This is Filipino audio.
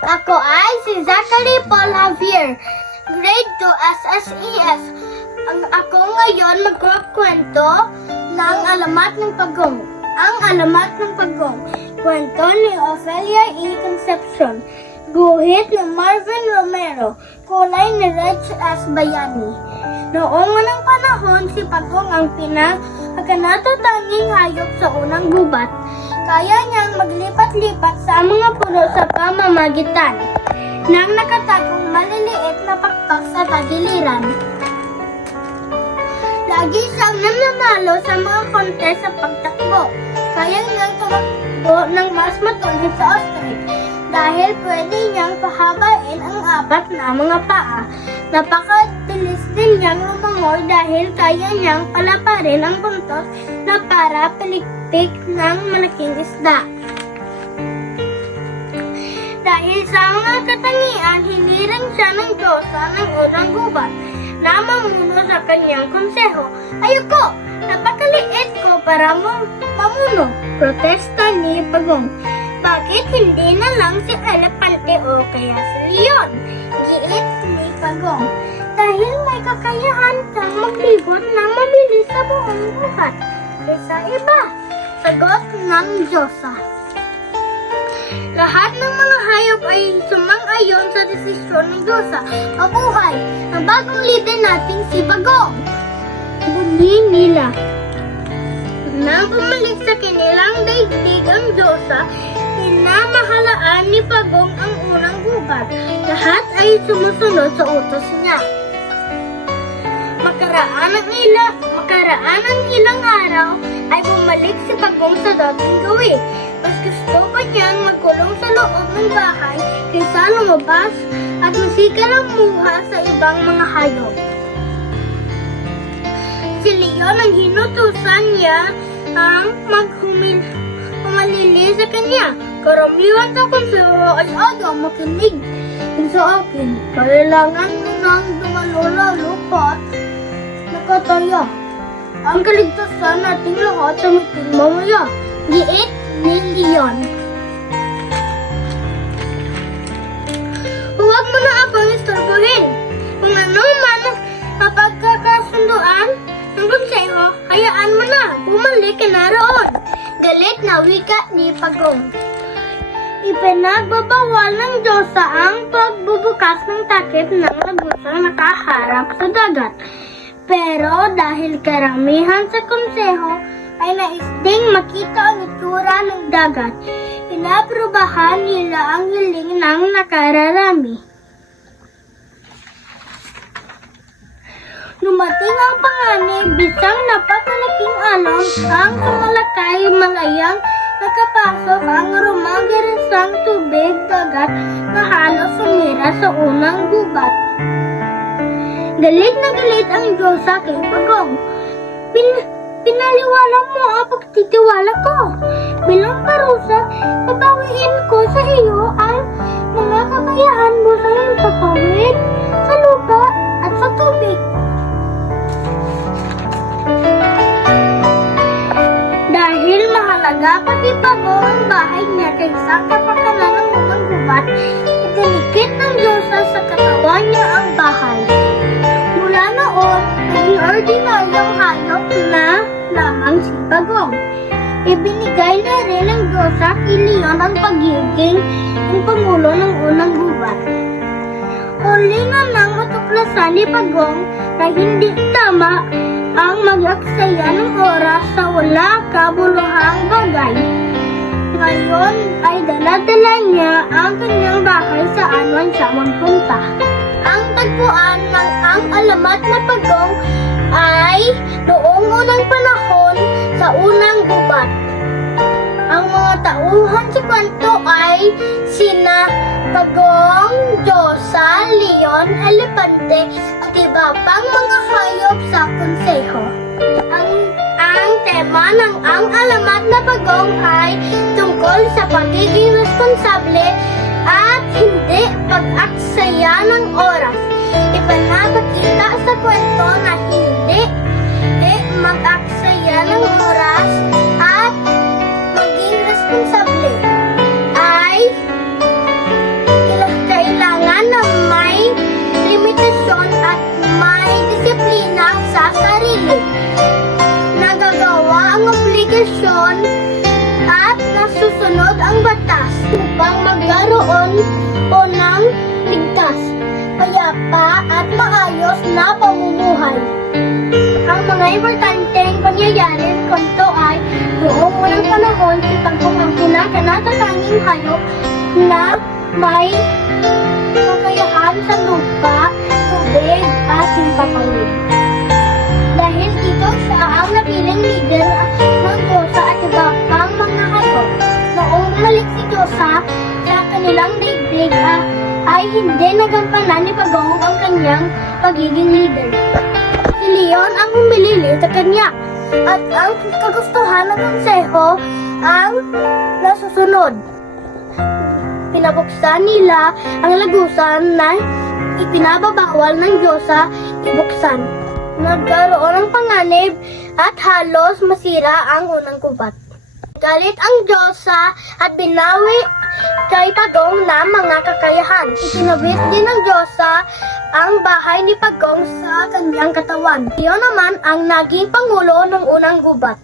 Ako ay si Zachary Paul Javier, grade 2 SSES. Ako ngayon magkukwento ng alamat ng pagong. Ang alamat ng pagong. Kwento ni Ofelia E. Concepcion. Guhit ni Marvin Romero. Kulay ni Reg S. Bayani. Noong unang panahon, si Pagong ang pinakanatatanging hayop sa unang gubat. Kaya niyang maglipat-lipat sa mga puno sa pamamagitan ng nakatagong maliliit na pakpak sa tagiliran. Lagi siyang nananalo sa mga kontes sa pagtakbo. Kaya niyang tumakbo ng mas matulid sa ostrich dahil pwede niyang pahabain ang apat na mga paa. Napakabilis din niyang lumangoy dahil kaya niyang palaparin ang buntot na para palikpik ng malaking isda. Dahil sa mga katangian, hiniring siya ng Diyosa ng unang gubat na mamuno sa kanyang konseho. Ayoko! Napakaliit ko para mamuno, protesta ni Pagong. Bakit hindi na lang si elepante o kaya si leon? Giit ni Pagong. Dahil may kakayahan kang maglibot ng mabilis sa buong buhat kaysa iba. Sagot ng Diyosa. Lahat ng mga hayop ay sumang-ayon sa desisyon ng Diyosa. Mabuhay ang bagong leader nating si Pagong. Buli nila. Nang bumalik sa kanilang daigdig ang Diyosa, pinamahalaan ni Pagong ang unang gubat. Lahat ay sumusunod sa utos niya. Makaraan ng ilang araw ay bumalik si Pagong sa dating gawin. Mas gusto pa niyang magkulong sa loob ng bahay kaysa lumabas at masikalamuha sa ibang mga hayop. Si Leon ang hinutusan niya ang humalili sa kanya. Karamihan sa konseho ay agaw makinig sa akin. Kailangan mo nang dumalo lalo pat nakataya. Ang kaligtasan nating lahat sa miting mamaya. Giit ni Leon. Huwag mo na akong istorbohin. Kung ano man mapagkakasunduan ng konseho, hayaan mo na. Bumalik ka na roon. Galit na wika ni Pagong. Ipinagbabawal ng Diyosa ang pagbubukas ng takip ng lagusang nakaharap sa dagat. Pero dahil karamihan sa konseho ay nais ding makita ang itsura ng dagat, pinaprubahan nila ang hiling ng nakararami. Dumating ang panganib, bisang napakalaking alon ang sumalakay malayang nakapasok ang rumagirisang tubig dagat na halos sumira sa unang gubat. Galit na galit ang Diyosa kay Pagong. Pinaliwala mo ang pagtitiwala ko. Bilang parusa, babawiin ko sa iyo ang mga kakayahan mo sa iyong pagpawid sa lupa at sa tubig. Dahil mahalaga pati Pagong ang bahay niya kaysa kapakanan ng unang gubat, itinikit ng Diyosa sa katawan niya ang bahay. Mula noon, naging ordinaryong hayop na lamang si Pagong. Ibinigay na rin ng Diyosa kay Leon ang pagiging pangulo ng unang gubat. Huli na nang matuklasan ni Pagong na hindi tama ang mag-aksaya ng oras sa wala kabuluhang bagay. Ngayon ay dala-dala niya ang kanyang bahay saan man siya magpunta. Ang tagpuan ng ang alamat na Pagong ay noong unang panahon sa unang gubat. Ang mga tauhan sa kwento ay sina Pagong, Diyosa, Leon, elepante at iba pang mga hayop sa konseho. Ang tema ng ang alamat na Pagong ay tungkol sa pagiging responsable at hindi pag-aksaya ng oras. Ipinapakita sa kwento na hindi mag-aksaya ng oras at maging responsable ay o ng ligtas, payapa at maayos na pamumuhay. Ang mga importanteng pangyayari sa kwento ay noong unang panahon si Pagong ang pinaka-natatanging hayop na may kakayahan sa lupa, tubig at himpapawid. Dahil dito siya ang napiling leader ng Diyosa at iba pang mga hayop. Noong bumalik si Diyosa sa kanilang daigdig ay hindi nagampanan ni Pagong ang kanyang pagiging leader. Si Leon ang humilili sa kanya at ang kagustuhan ng konseho ang nasusunod. Pinabuksan nila ang lagusan na ipinababawal ng Diyosa ibuksan. Nagkaroon ng panganib at halos masira ang unang gubat. Galit ang Diyosa at binawi kay Pagong na mga kakayahan. Ikinabit din ng Diyosa ang bahay ni Pagong sa kanyang katawan. Iyon naman ang naging pangulo ng unang gubat.